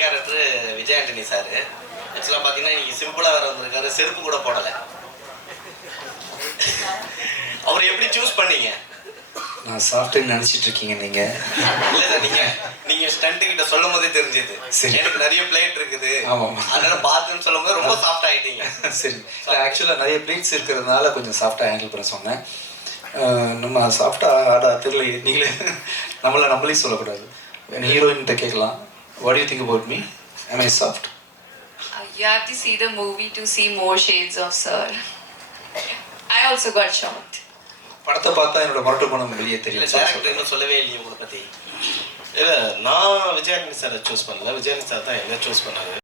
Character Vijay Antony sir. ஆக்சுவலாக பார்த்தீங்கன்னா இன்னைக்கு சிம்பிளாக வேறு வந்திருக்காரு, செருப்பு கூட போடலை. அவர் எப்படி சூஸ் பண்ணீங்க? நான் சாஃப்ட்வேர் நினச்சிட்டு இருக்கீங்க நீங்கள். இல்லை சார், நீங்கள் ஸ்டண்ட் கிட்ட சொல்லும் போதே தெரிஞ்சது. சரி, எனக்கு நிறைய பிளேட் இருக்குது. ஆமாம், அதனால் பார்த்துன்னு சொல்லும் போது ரொம்ப சாஃப்ட் ஆகிட்டீங்க. சரி, இல்லை ஆக்சுவலாக நிறைய பிளேட்ஸ் இருக்கிறதுனால கொஞ்சம் சாஃப்டாக ஹேண்டில் பண்ண சொன்னேன். நம்ம சாஃப்டாக ஆடா தெரியல, நீங்களே நம்மளே சொல்லக்கூடாது. ஹீரோயின்கிட்ட கேட்கலாம். What to you think about me? Am I soft? You have to see the movie to see more shades of sir. I also got shocked. படத்தை பார்த்தா என்னோட மொரட்டு குணம் வெளியே தெரியல. டேரக்டர் இன்னும் சொல்லவே இல்லையே உங்களை பற்றி. இல்லை, நான் விஜய் ஆண்டனி சாரை சூஸ் பண்ணல, விஜய் ஆண்டனி சார் தான் என்ன சூஸ் பண்ணாரு.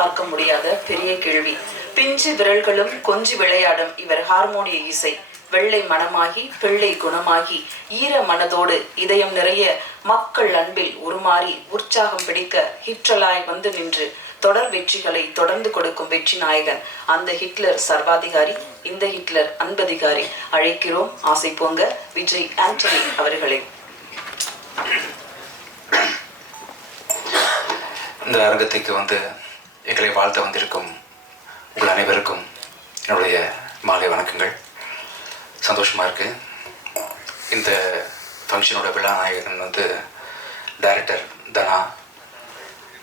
பார்க்க முடியாத பெரிய கேள்வி. பிஞ்சு விரல்களும் கொஞ்சி விளையாடும் இவர் ஹார்மோனிய இசை வெள்ளை மனமாகி பிள்ளை குணமாகி ஈர மனதோடு இதயம் நிறைய மக்கள் அன்பில் உருமாறி உற்சாகம் பிடிக்க ஹிட்லராய் வந்து நின்று தொடர் வெற்றிகளை தொடர்ந்து கொடுக்கும் வெற்றி நாயகன். அந்த ஹிட்லர் சர்வாதிகாரி, இந்த ஹிட்லர் அன்பதிகாரி. அழைக்கிறோம் ஆசை போங்க விஜய் ஆண்டனி அவர்களை. இந்த அரங்கத்துக்கு வந்து எங்களை வாழ்த்த வந்திருக்கும் உங்கள் அனைவருக்கும் என்னுடைய மாலை வணக்கங்கள். சந்தோஷமாக இருக்குது. இந்த ஃபங்க்ஷனோட விழா நாயகன் வந்து டைரக்டர்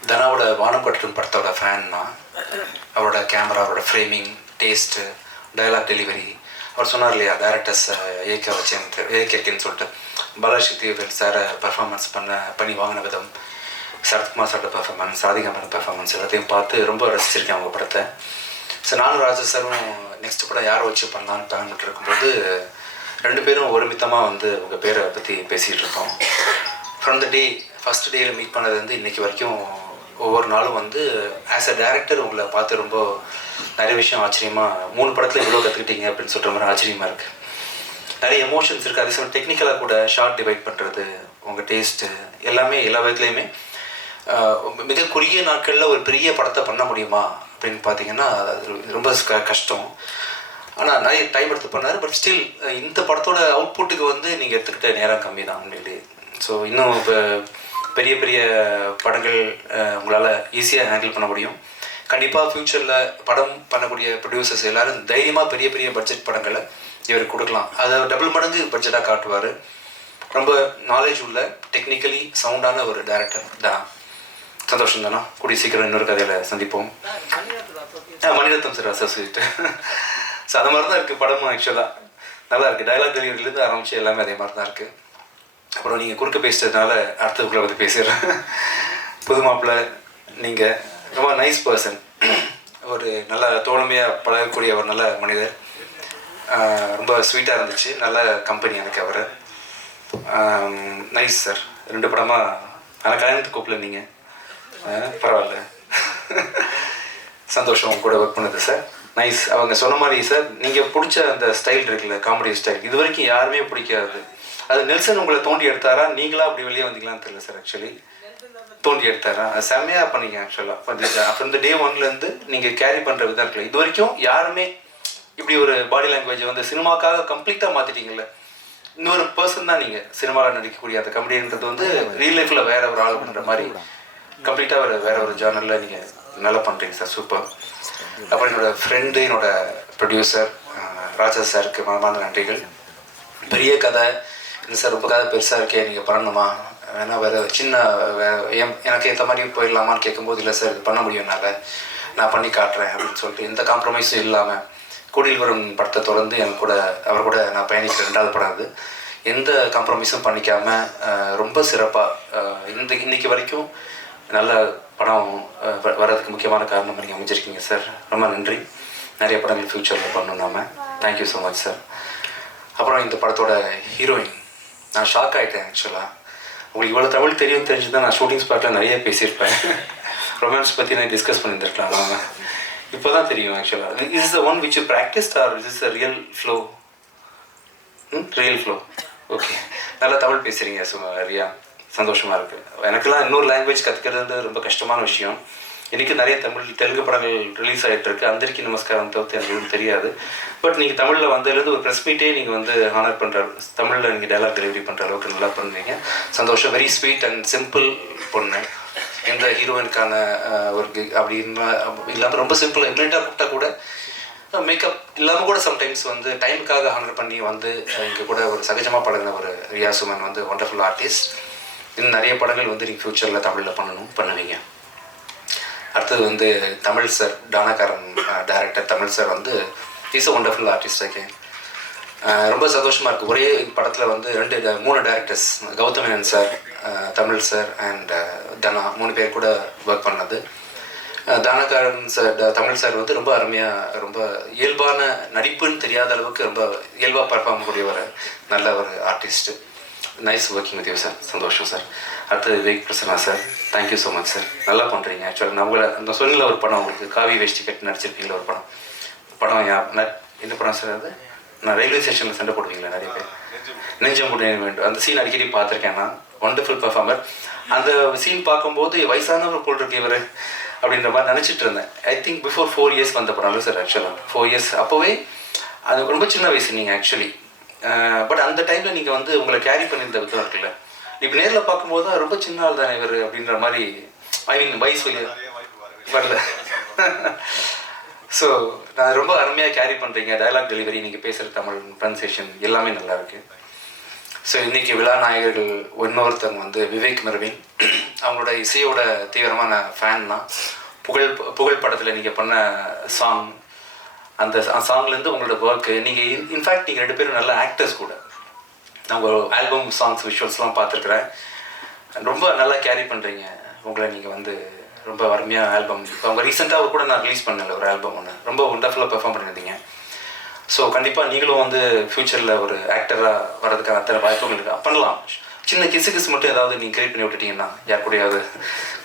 தனாவோட வானம் கட்டும் படத்தோட ஃபேன் தான். அவரோட கேமரா, அவரோட ஃப்ரேமிங், டேஸ்ட்டு, டயலாக் டெலிவரி. அவர் சொன்னார் இல்லையா, டேரக்டர்ஸ் ஏகேன்னு சொல்லிட்டு பாலாசக்தி சாரை பர்ஃபார்மன்ஸ் பண்ணி வாங்கின விதம், சரத்குமார் சாரோட பெர்ஃபார்மன்ஸ், ராதிகா மேடம் பெர்ஃபார்மன்ஸ் எல்லாத்தையும் பார்த்து ரொம்ப ரசிச்சிருக்கேன் அவங்க படத்தை. ஸோ நானும் ராஜா சாரும் நெக்ஸ்ட் படம் யாரை வச்சு பண்ணலான்னு பிளான் பண்ணிட்டு இருக்கும்போது ரெண்டு பேரும் ஒருமித்தமாக வந்து உங்கள் பேரை பற்றி பேசிகிட்டு இருக்கோம். ஃப்ரம் த டே ஃபஸ்ட் டேயில் மீட் பண்ணது வந்து இன்றைக்கி வரைக்கும் ஒவ்வொரு நாளும் வந்து ஆஸ் அ டேரக்டர் உங்களை பார்த்து ரொம்ப நிறைய விஷயம் ஆச்சரியமாக, 3 படத்தில் இவ்வளோ கற்றுக்கிட்டீங்க அப்படின்னு சொல்கிற மாதிரி ஆச்சரியமாக இருக்குது. நிறைய எமோஷன்ஸ் இருக்குது. அதே சமயம் டெக்னிக்கலாக கூட ஷார்ட் டிவைட் பண்ணுறது, உங்கள் டேஸ்ட்டு எல்லாமே எல்லா விதத்துலேயுமே மிக குறுகிய நாட்களில் ஒரு பெரிய படத்தை பண்ண முடியுமா அப்படின்னு பார்த்தீங்கன்னா அது ரொம்ப கஷ்டம். ஆனால் நிறைய டைம் எடுத்து பண்ணார். பட் ஸ்டில் இந்த படத்தோட அவுட்புட்டுக்கு வந்து நீங்கள் எடுத்துக்கிட்ட நேரம் கம்மி தான் உண்மையிலே. ஸோ இன்னும் இப்போ பெரிய பெரிய படங்கள் உங்களால் ஈஸியாக ஹேண்டில் பண்ண முடியும். கண்டிப்பாக ஃப்யூச்சரில் படம் பண்ணக்கூடிய ப்ரொடியூசர்ஸ் எல்லோரும் தைரியமாக பெரிய பெரிய பட்ஜெட் படங்களை இவருக்கு கொடுக்கலாம். அதை டபுள் மடங்கு பட்ஜெட்டாக காட்டுவார். ரொம்ப நாலேஜ் உள்ள டெக்னிக்கலி சவுண்டான ஒரு டைரக்டர் தான். சந்தோஷம் தானா? கூடிய சீக்கிரம் இன்னொரு கதையில் சந்திப்போம். Mani Ratnam sir associate. ஸோ அது மாதிரி தான் இருக்குது படமும். ஆக்சுவலாக நல்லா இருக்குது. டைலாக் டெலிவரிலேருந்து ஆரம்பித்து எல்லாமே அதே மாதிரி தான் இருக்குது. அப்புறம் நீங்கள் குறுக்க பேசுறதுனால அடுத்ததுக்குள்ளே பற்றி பேசிடுறேன். புது மாப்பிள்ளை, நீங்கள் ரொம்ப நைஸ் பர்சன். ஒரு நல்ல தோழமையாக பழகக்கூடிய ஒரு நல்ல மனிதர். ரொம்ப ஸ்வீட்டாக இருந்துச்சு. நல்ல கம்பெனி எனக்கு அவர். Nice sir. 2 படமாக ஆனால் கல்யாணத்துக்கு கூப்பிடல நீங்கள். பரவாயில்ல, சந்தோஷம் கூட ஒர்க் பண்ணுது சார். நைஸ். அவங்க சொன்ன மாதிரி சார், நீங்கள் பிடிச்ச அந்த ஸ்டைல் இருக்குல்ல, காமெடி ஸ்டைல், இது வரைக்கும் யாருமே பிடிக்காது. அது நெல்சன் உங்களை தோண்டி எடுத்தாரா, நீங்களா அப்படி வெளியே வந்தீங்களான்னு தெரியல சார். ஆக்சுவலி தோண்டி எடுத்தாரா, அது செம்மையாக பண்ணீங்க. ஆக்சுவலாக அப்புறம் இந்த டே 1லேருந்து நீங்கள் கேரி பண்ணுற விதம் இருக்குல்ல, இது வரைக்கும் யாருமே இப்படி ஒரு பாடி லாங்குவேஜை வந்து சினிமாக்காக கம்ப்ளீட்டாக மாற்றிட்டீங்கல்ல. இன்னொரு பர்சன் தான் நீங்கள் சினிமாவில் நடிக்கக்கூடிய அந்த கமெடின்றது வந்து ரியல் லைஃப்பில் வேற ஒரு ஆள் பண்ணுற மாதிரி கம்ப்ளீட்டாக வேற ஒரு ஜானரில் நீங்கள் நல்லா பண்ணுறீங்க சார். சூப்பர். அப்புறம் என்னோடய ஃப்ரெண்டு, என்னோடய ப்ரொடியூசர் ராஜா சாருக்கு மனமார்ந்த நன்றிகள். பெரிய கதை இல்லை சார், ரொம்ப கதை பெருசாக இருக்கே, நீங்கள் பண்ணணுமா, வேணா வேறு சின்ன எனக்கு ஏற்ற மாதிரி போயிடலாமான்னு கேட்கும்போது, இல்லை சார் இது பண்ண முடியும், என்னால் நான் பண்ணி காட்டுறேன் அப்படின்னு சொல்லிட்டு எந்த காம்ப்ரமைஸும் இல்லாமல் கூடியில் வரும் படத்தை தொடர்ந்து எனக்கு கூட அவர் கூட நான் பயணிக்கிற 2வது படம் அது. எந்த காம்ப்ரமைஸும் பண்ணிக்காமல் ரொம்ப சிறப்பாக இன்னைக்கு வரைக்கும் நல்ல படம் வர்றதுக்கு முக்கியமான காரணம் நீங்கள் அமைஞ்சிருக்கீங்க சார். ரொம்ப நன்றி. நிறைய படங்கள் ஃப்யூச்சரில் பண்ணணும் நாம. Thank you so much sir. அப்புறம் இந்த படத்தோட ஹீரோயின், நான் ஷாக் ஆகிட்டேன். ஆக்சுவலாக உங்களுக்கு இவ்வளோ தமிழ் தெரிஞ்சு தான் நான் ஷூட்டிங் ஸ்பாட்டில் நிறைய பேசியிருப்பேன். ரொமான்ஸ் பற்றி நான் டிஸ்கஸ் பண்ணியிருந்துருக்கலாம். நாங்கள் இப்போ தான் தெரியும். ஆக்சுவலாக is the one which you practiced are is a real flow? Real flow. Okay, நல்லா தமிழ் பேசுகிறீங்க ரியா. சந்தோஷமாக இருக்குது. எனக்கெல்லாம் இன்னொரு லாங்குவேஜ் கற்றுக்கிறது ரொம்ப கஷ்டமான விஷயம். இன்றைக்கி நிறைய தெலுங்கு படங்கள் ரிலீஸ் ஆகிட்டு இருக்கு. அந்தரிக்கி நமஸ்காரம் தவிர்த்து எனக்கு எதுவும் தெரியாது. பட் நீங்கள் தமிழில் வந்ததுலேருந்து ஒரு ப்ரெஸ் மீட்டே நீங்கள் வந்து ஹானர் பண்ணுற தமிழில் நீங்கள் டைலாக் டெலிவரி பண்ணுற அளவுக்கு நல்லா பண்ணுறீங்க. சந்தோஷம். வெரி ஸ்வீட் அண்ட் சிம்பிள் பொண்ணு. எந்த ஹீரோயினுக்கான ஒரு அப்படி இல்லாமல் ரொம்ப சிம்பிளாக இம்மிடியட்டாக கூப்பிட்டா கூட மேக்கப் இல்லாமல் கூட சம்டைம்ஸ் வந்து டைமுக்காக ஹானர் பண்ணி வந்து இங்கே கூட ஒரு சகஜமாக பழகின ஒரு ரியா சுமன் வந்து ஒண்டர்ஃபுல் ஆர்டிஸ்ட். இன்னும் நிறைய படங்கள் வந்து நீங்கள் ஃப்யூச்சரில் தமிழில் பண்ணுவீங்க. அடுத்தது வந்து Tamil sir, Taanakkaran director Tamil sir வந்து is a wonderful artist. Again ரொம்ப சந்தோஷமாக இருக்குது. ஒரே படத்தில் வந்து 3 directors, Gautham Menon sir, Tamil sir and தனா 3 பேர் கூட ஒர்க் பண்ணது. தானக்காரன் சார், தமிழ் சார் வந்து ரொம்ப அருமையாக, ரொம்ப இயல்பான நடிப்புன்னு தெரியாத அளவுக்கு ரொம்ப இயல்பாக பர்ஃபார்ம் கூடிய ஒரு நல்ல ஒரு artist. Nice working with you sir. சந்தோஷம் சார். அடுத்தது Vivek Prasanna sir, thank you so much sir. நல்லா பண்ணுறீங்க. ஆக்சுவலாக நான் உங்களை அந்த சொன்னில் ஒரு படம் உங்களுக்கு காவி வேஷ்டி கட்டி நடிச்சிருப்பீங்களா ஒரு படம் என்ன படம் சார் அது? நான் ரயில்வே ஸ்டேஷனில் சண்டை போடுவீங்களா நிறைய பேர், நெஞ்சம் முடிய வேண்டும். அந்த சீன் அடிக்கடி பார்த்துருக்கேன் நான். Wonderful performer. அந்த சீன் பார்க்கும்போது வயசானவர் போல் இருக்கு இவர் அப்படின்ற மாதிரி நினச்சிட்டு இருந்தேன். ஐ திங்க் பிஃபோர் 4 இயர்ஸ் வந்த படம் இல்லை சார். ஆக்சுவலாக 4 இயர்ஸ் அப்போவே அது ரொம்ப சின்ன வயசு நீங்கள் ஆக்சுவலி. பட் அந்த டைமில் நீங்கள் வந்து உங்களை கேரி பண்ணியிருந்த விதம் இருக்குல்ல, இப்போ நேரில் பார்க்கும்போது தான் ரொம்ப சின்ன ஆள் தானே இவர் அப்படின்ற மாதிரி, ஐ மீன் வயசு வரல. ஸோ நான் ரொம்ப அருமையாக கேரி பண்ணுறீங்க. டைலாக் டெலிவரி, நீங்கள் பேசுகிற தமிழ் ப்ரொனன்சியேஷன் எல்லாமே நல்லா இருக்குது. ஸோ இன்றைக்கி விழா நாயகர்கள் இன்னொருத்தவங்க வந்து விவேக் மெர்வின். அவங்களோட இசையோட தீவிரமான ஃபேன் தான். புகழ் படத்தில் நீங்கள் பண்ண சாங், அந்த சாங்லேருந்து உங்களோட ஒர்க்கு, நீங்கள் இன்ஃபேக்ட் நீங்கள் 2 பேரும் நல்ல ஆக்டர்ஸ் கூட. நான் உங்கள் ஆல்பம் சாங்ஸ் விஷுவல்ஸ்லாம் பார்த்துருக்குறேன். ரொம்ப நல்லா கேரி பண்ணுறீங்க உங்களை. நீங்கள் வந்து ரொம்ப அருமையாக ஆல்பம், இப்போ அவங்க ரீசெண்டாக கூட நான் ரிலீஸ் பண்ணல ஒரு ஆல்பம் ஒன்று, ரொம்ப ஒண்டர்ஃபுல்லாக பெர்ஃபார்ம் பண்ணியிருந்தீங்க. ஸோ கண்டிப்பாக நீங்களும் வந்து ஃப்யூச்சரில் ஒரு ஆக்டராக வர்றதுக்கான அத்தனை வாய்ப்புகள் இருக்குது. பண்ணலாம். சின்ன கிசு மட்டும் ஏதாவது நீங்கள் கிரியேட் பண்ணி விட்டுட்டீங்கன்னா யார் கூடயாவது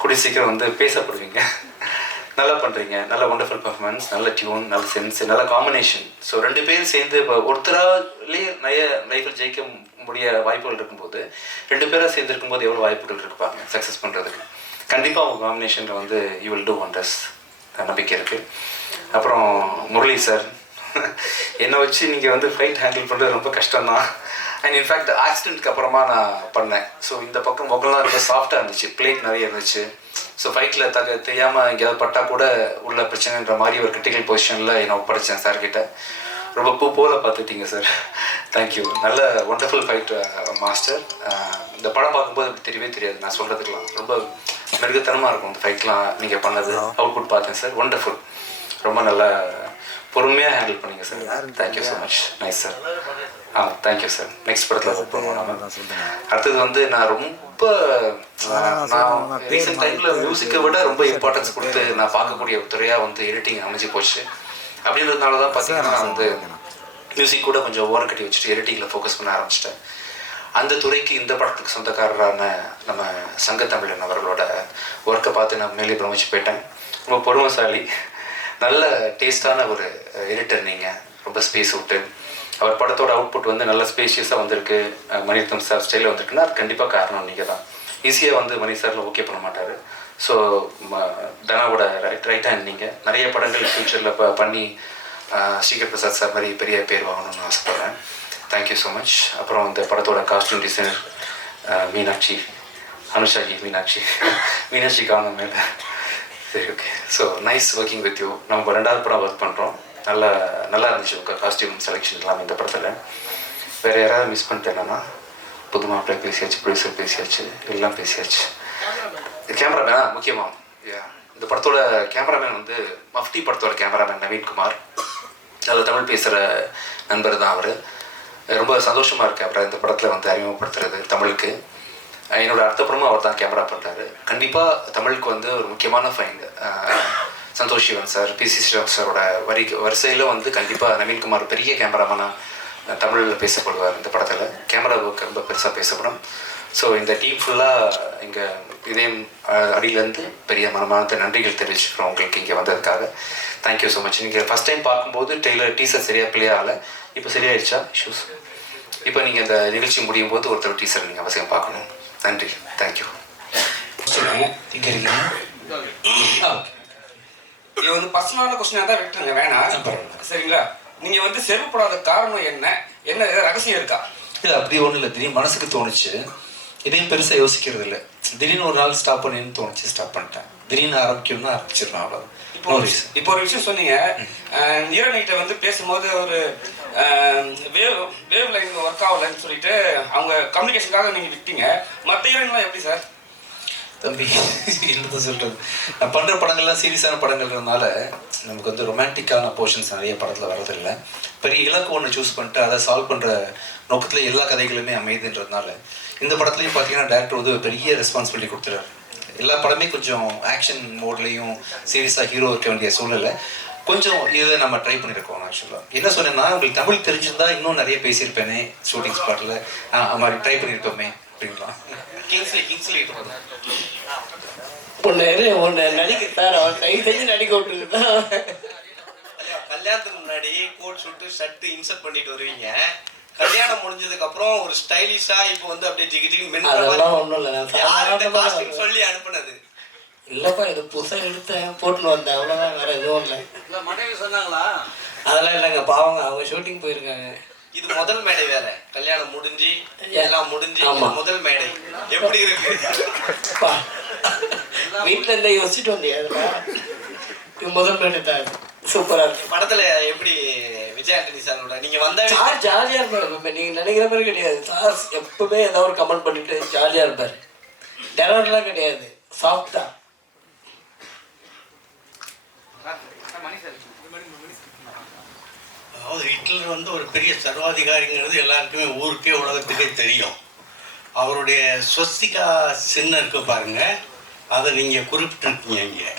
கூடிய சீக்கிரம் வந்து பேசப்படுவீங்க. நல்லா பண்ணுறீங்க. நல்ல ஒண்டர்ஃபுல் பர்ஃபார்மன்ஸ், நல்ல டியூன், நல்ல சென்ஸ், நல்ல காம்பினேஷன். ஸோ 2 பேரும் சேர்ந்து இப்போ ஒருத்தராலே நிறைய லைஃப்பில் ஜெயிக்க முடிய வாய்ப்புகள் இருக்கும்போது 2 பேராக சேர்ந்து இருக்கும்போது எவ்வளோ வாய்ப்புகள் இருப்பாங்க சக்ஸஸ் பண்ணுறதுக்கு. கண்டிப்பாக உங்கள் காம்பினேஷனில் வந்து யூ வில் டூ ஒண்டர்ஸ் நம்பிக்கை இருக்குது. அப்புறம் முரளி சார், என்னை வச்சு நீங்கள் வந்து ஃப்ளைட் ஹேண்டில் பண்ணுறது ரொம்ப கஷ்டம்தான். அண்ட் இன்ஃபேக்ட் ஆக்சிடென்ட்க்கு அப்புறமா நான் பண்ணேன். ஸோ இந்த பக்கம் முகம்லாம் ரொம்ப சாஃப்டாக இருந்துச்சு, பிளேட் நிறைய இருந்துச்சு. ஸோ ஃபைட்டில் தெரியாமல் எங்கேயாவது பட்டால் கூட உள்ள பிரச்சனைன்ற மாதிரி ஒரு கிரிட்டிக்கல் பொசிஷனில் என்னை ஒப்படைச்சேன் சார்கிட்ட. ரொம்ப பூ போல பார்த்துட்டீங்க சார். தேங்க்யூ. நல்ல ஒண்டர்ஃபுல் ஃபைட் மாஸ்டர். இந்த படம் பார்க்கும்போது அப்படி தெரியவே தெரியாது, நான் சொல்கிறதுக்கெலாம் ரொம்ப மிருகத்தனமாக இருக்கும் இந்த ஃபைட்லாம். நீங்கள் பண்ணது அவுட்புட் பார்த்தேன் சார். ஒண்டர்ஃபுல். ரொம்ப நல்லா பொறுமையாக ஹேண்டில் பண்ணிங்க sir. Thank you so much. Nice sir. Thank you sir. Next படத்தில் ஒர்க் பண்ணுவோம் நம்ம. அடுத்தது வந்து நான் ரீசெண்ட் டைமில் மியூசிக்கை விட ரொம்ப இம்பார்ட்டன்ஸ் கொடுத்து நான் பார்க்கக்கூடிய ஒரு துறையாக வந்து எடிட்டிங் அமைஞ்சு போச்சு. அப்படின்றதுனால தான் பார்த்தீங்கன்னா நான் வந்து மியூசிக் கூட கொஞ்சம் ஓரம் கட்டி வச்சுட்டு எடிட்டிங்கில் ஃபோக்கஸ் பண்ண ஆரம்பிச்சிட்டேன். அந்த துறைக்கு இந்த படத்துக்கு சொந்தக்காரரான நம்ம சங்கத்தமிழன் அவர்களோட ஒர்க்கை பார்த்து நான் மேலே பிரமிச்சு போயிட்டேன். ரொம்ப பொறுமைசாலி, நல்ல டேஸ்டான ஒரு எடிட்டர் நீங்கள். ரொம்ப ஸ்பேஸ் விட்டு அவர் படத்தோட அவுட்புட் வந்து நல்ல ஸ்பேஷியஸாக வந்திருக்கு. மணிரத்னம் சார் ஸ்டைலில் வந்திருக்குன்னா அது கண்டிப்பாக காரணம் நீங்கள் தான். ஈஸியாக வந்து மணி சாரில் ஓகே பண்ண மாட்டார். ஸோ தனாவோட ரைட் ஹேண்ட் நீங்கள். நிறைய படங்கள் ஃப்யூச்சரில் பண்ணி ஸ்ரீகர் பிரசாத் சார் மாதிரி பெரிய பேர் வாங்கணும்னு ஆசைப்பட்றேன். Thank you so much. அப்புறம் இந்த படத்தோட காஸ்டியூம் டிசைனர் மீனாட்சி, அனுஷாஜி, மீனாட்சி காணும் மேலே. சரி, okay. So nice working with you. நம்ம 2வது படம் ஒர்க் பண்ணுறோம். நல்லா இருந்துச்சு உங்கள் காஸ்டியூம் செலெக்ஷன் எல்லாம் இந்த படத்தில். வேறு யாராவது மிஸ் பண்ணிட்டேன்னா, புது மாப்பிள்ளை பேசியாச்சு, ப்ரொடியூசர் பேசியாச்சு, எல்லாம் பேசியாச்சு. கேமராமேனா முக்கியமாக இந்த படத்தோட கேமராமேன் வந்து மஃப்டி படத்தோட கேமராமேன் நவீன்குமார். நல்ல தமிழ் பேசுகிற நண்பர் தான் அவர். ரொம்ப சந்தோஷமாக இருக்குது அப்புறம் இந்த படத்தில் வந்து அறிமுகப்படுத்துறது தமிழுக்கு. என்னோடய அடுத்த படமும் அவர் தான் கேமரா பண்ணுறாரு. கண்டிப்பாக தமிழுக்கு வந்து ஒரு முக்கியமான find Santosh Sivan sir, PC Sriram சாரோட வரிசையில் வந்து கண்டிப்பாக நவீன்குமார் பெரிய கேமராமேனாக தமிழில் பேசப்படுவார். இந்த படத்தில் கேமரா ஒர்க் ரொம்ப பெருசாக பேசப்படும். ஸோ இந்த டீம் ஃபுல்லாக இங்கே இதயம் அடியிலேருந்து பெரிய மனமான நன்றிகள் தெரிவிச்சுக்கிறோம் உங்களுக்கு இங்கே வந்ததுக்காக. Thank you so much. நீங்கள் ஃபஸ்ட் டைம் பார்க்கும்போது டீசர் சரியாக பிளே ஆகலை, இப்போ சரியாயிடுச்சா இஷ்யூஸ்? இப்போ நீங்கள் இந்த நிகழ்ச்சி முடியும் போது ஒருத்தர் டீசர் நீங்கள் அவசியம் பார்க்கணும். நன்றி, தேங்க்யூ. இங்கே இருக்கீங்க. இது வந்து பர்சனலான கொஸ்டினாக தான் விட்டுருங்க, வேணாம். சரிங்களா? நீங்கள் வந்து செருப்பு போடாத காரணம் என்ன ரகசியம் இருக்கா? இல்லை அப்படி ஒன்றும் இல்லை, திடீர்னு மனசுக்கு தோணுச்சு. இதையும் பெருசாக யோசிக்கிறது இல்லை. திடீர்னு ஒரு நாள் ஸ்டாப் பண்ணேன்னு தோணுச்சு, ஸ்டாப் பண்ணிட்டேன். திடீர்னு ஆரம்பிக்கணும்னு ஆரம்பிச்சிடணும், அவ்வளோ. இப்போ ஒரு விஷயம் சொன்னீங்க, ஹீரோயின்கிட்ட வந்து பேசும்போது ஒரு வேவ் லைன் ஒர்க் ஆகலைன்னு சொல்லிட்டு அவங்க கம்யூனிகேஷனுக்காக நீங்கள் விட்டீங்க. மற்ற ஹீரோயின்லாம் எப்படி சார்? தம்பி இல்லைதான் சொல்கிறது, நான் பண்ணுற படங்கள்லாம் சீரியஸான படங்கள்ன்றதுனால நமக்கு வந்து ரொமான்டிக்கான போர்ஷன்ஸ் நிறைய படத்தில் வரதில்லை. பெரிய இலக்கு ஒன்று சூஸ் பண்ணிட்டு அதை சால்வ் பண்ணுற நோக்கத்தில் எல்லா கதைகளுமே அமைதுன்றதுனால இந்த படத்துலையும் பார்த்தீங்கன்னா டேரக்டர் வந்து பெரிய ரெஸ்பான்சிபிலிட்டி கொடுத்துறாரு. எல்லா படமே கொஞ்சம் ஆக்ஷன் மோட்லேயும் சீரியஸாக ஹீரோ இருக்க வேண்டிய சூழ்நிலை கொஞ்சம் இதை நம்ம ட்ரை பண்ணியிருக்கோம். ஆக்சுவலாக என்ன சொன்னேன்னா, உங்களுக்கு தமிழ் தெரிஞ்சிருந்தா இன்னும் நிறைய பேசியிருப்பேனே ஷூட்டிங் ஸ்பாட்டில், அது மாதிரி ட்ரை பண்ணியிருப்போமே அப்படிங்களா. ஒன்று நடிக்க சார், அவன் தயவு செஞ்சு நடிக்க விட்டுருக்குதான். கல்யாணத்துக்கு முன்னாடி கோட் ஷூட்டு ஷர்ட் இன்சர்ட் பண்ணிட்டு வருவீங்க, கல்யாணம் முடிஞ்சதுக்கு அப்புறம் ஒரு ஸ்டைலிஷா இப்போ வந்து அப்படியே ஜிகிஜின்னு அதெல்லாம் ஒன்றும் இல்லை, நான் சொல்லி அனுப்புனது இல்லைப்பா. இது புதுசாக எடுத்தேன், போட்டுன்னு வந்தேன், அவ்வளோதான், வேற எதுவும் இல்லை. மனைவி சொன்னாங்களா? அதெல்லாம் இல்லைங்க, பாவங்க, அவங்க ஷூட்டிங் போயிருக்காங்க. இது முதல் மேடை வேற, கல்யாணம் முடிஞ்சு எல்லாம் முடிஞ்சு முதல் மேடை எப்படி இருக்கு? வீட்டில் இருந்தால் யோசிச்சுட்டு வந்தேன், அதெல்லாம் இது முதல் மேடை தான். சூப்பராக இருக்கு. படத்துல எப்படி விஜய் ஆண்டனி சாரோட நீங்க வந்த சார் ஜாலியாக இருப்பார். நீங்கள் நினைக்கிற மாதிரி கிடையாது. சார் எப்பவுமே ஏதாவது ஒரு கமெண்ட் பண்ணிட்டு ஜாலியாக இருப்பார். டெரர்லாம் கிடையாது, சாஃப்டா. அதாவது ஹிட்லர் வந்து ஒரு பெரிய சர்வாதிகாரிங்கிறது எல்லாருக்குமே ஊருக்கே உலகத்துக்கே தெரியும். அவருடைய ஸ்வஸ்திகா சின்னம் இருக்கு பாருங்க, அதை நீங்கள் குறிப்பிட்டிருக்கீங்க இங்கே.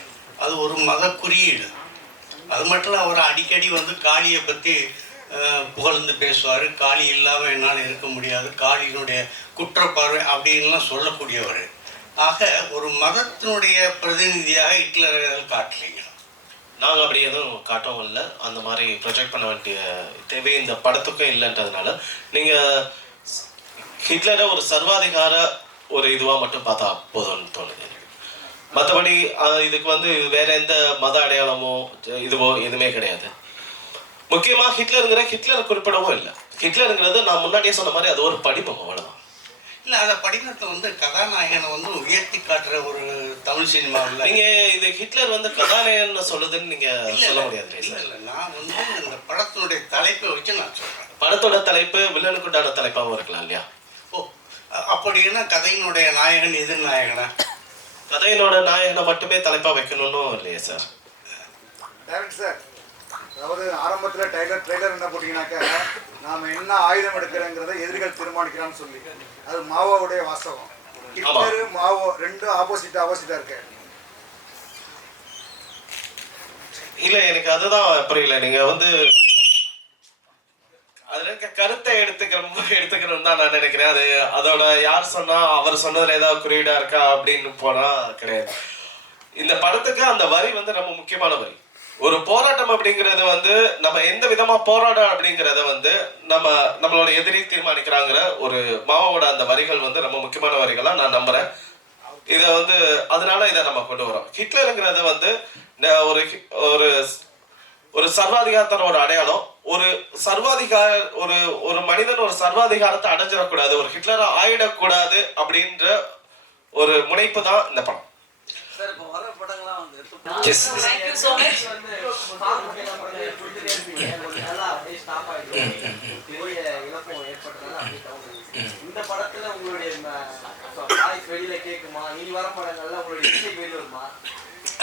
அது ஒரு மத குறியீடு. அது மட்டும் இல்லை, அவர் அடிக்கடி வந்து காளியை பற்றி புகழ்ந்து பேசுவார். காளி இல்லாமல் என்னால் இருக்க முடியாது, காளியினுடைய குற்றப்பார்வை அப்படின்லாம் சொல்லக்கூடியவர். ஆக ஒரு மதத்தினுடைய பிரதிநிதியாக ஹிட்லரை காட்டலைங்க. நாங்கள் அப்படி எதுவும் காட்டவும் இல்லை, அந்த மாதிரி ப்ரொஜெக்ட் பண்ண வேண்டிய தேவை இந்த படத்துக்கும் இல்லைன்றதுனால நீங்கள் ஹிட்லரை ஒரு சர்வாதிகார ஒரு இதுவாக மட்டும் பார்த்தா போதும்னு தோணுது எனக்கு. மற்றபடி இதுக்கு வந்து வேற எந்த மத அடையாளமோ இதுவோ எதுவுமே கிடையாது. முக்கியமாக ஹிட்லரை குறிப்பிடவும் இல்லை. ஹிட்லருங்கிறது நான் முன்னாடியே சொன்ன மாதிரி அது ஒரு படிமம், அவ்வளோதான். இல்லை, அந்த படிமத்தை வந்து கதாநாயகனை வந்து உயர்த்தி காட்டுற ஒரு தமிழ் சினிமாவில் நீங்கள் இது ஹிட்லர் வந்து கதாநாயகன் சொல்லுதுன்னு நீங்கள் சொல்ல முடியாது. இல்லை, நான் வந்து இந்த படத்தினுடைய தலைப்பை வச்சு நான் சொல்கிறேன். படத்தோட தலைப்பு வில்லனுக்குண்டான தலைப்பாகவும் இருக்கலாம் இல்லையா? ஓ, அப்படின்னா கதையினுடைய நாயகன் எதிர் நாயகனா? கதையினோட நாயகனை மட்டுமே தலைப்பாக வைக்கணும்னு இல்லையே சார். டேரக்ட் சார், அதாவது ஆரம்பத்தில் ட்ரெய்லர் என்ன போட்டிங்கனாக்கா, நாம் என்ன ஆயுதம் எடுக்கிறோங்கிறத எதிரிகள் தீர்மானிக்கிறான்னு சொல்லி, அது மாவோவுடைய வாசகம். ஹிட்லர் மாவோ ரெண்டும் ஆப்போசிட்டா இருக்கு. இல்லை, எனக்கு அதுதான் புரியல. நீங்கள் வந்து அதில் இருக்க கருத்தை எடுத்துக்கணும்னு தான் நான் நினைக்கிறேன். அது அதோட யார் சொன்னா அவர் சொன்னதுல ஏதாவது குறியீடா இருக்கா அப்படின்னு போனா கிடையாது. இந்த படத்துக்கு அந்த வரி வந்து ரொம்ப முக்கியமான வரி. ஒரு போராட்டம் அப்படிங்கிறது வந்து நம்ம எந்த விதமா போராடம் அப்படிங்கிறத வந்து நம்மளோட எதிரி தீர்மானிக்கிறாங்கிற ஒரு மாவோட அந்த வரிகள் வந்து ரொம்ப முக்கியமான வரிகளா நான் நம்புறேன். இதை வந்து அதனால இதை நம்ம கொண்டு வரோம். ஹிட்லருங்கிறத வந்து ஒரு ஒரு சர்வாதிகாரத்தோட அடையாளம். ஒரு ஒரு மனிதன் ஒரு சர்வாதிகாரத்தை அடைஞ்சிடக்கூடாது, ஒரு ஹிட்லரா ஆயிடக்கூடாது அப்படின்ற ஒரு முனைப்பு தான் இந்த படம்.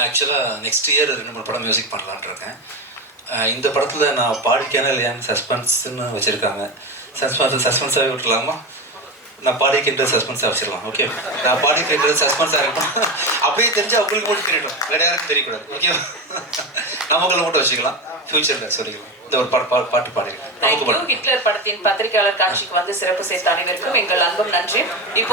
ஆக்சுவலாக நெக்ஸ்ட் இயர் 2-3 படம் மியூசிக் பண்ணலான்னு இருக்கேன். இந்த படத்தில் நான் பாடிக்கேனா இல்லையான்னு சஸ்பென்ஸ்ன்னு வச்சுருக்காங்க. சஸ்பென்ஸாகவே விட்டுலாமா? நான் பாடிக்கின்ற சஸ்பென்ஸாக வச்சிடலாம். ஓகே, நான் பாடிக்கின்ற சஸ்பென்ஸாக இருக்கணும். அப்படியே தெரிஞ்சு அவங்களுக்கு மட்டும் தெரியணும், வேற யாருக்கும் தெரியக்கூடாது. ஓகே, நமக்குள்ள மட்டும் வச்சுக்கலாம், ஃபியூச்சரில் சொல்லிக்கலாம். இந்த ஒரு பாட்டு பாடிருக்கேன். ஹிட்லர் படத்தின் பத்திரிகையாளர் காட்சிக்கு வந்து சிறப்பு சேர்த்த அனைவருக்கும் எங்கள் அன்பும் நன்றி.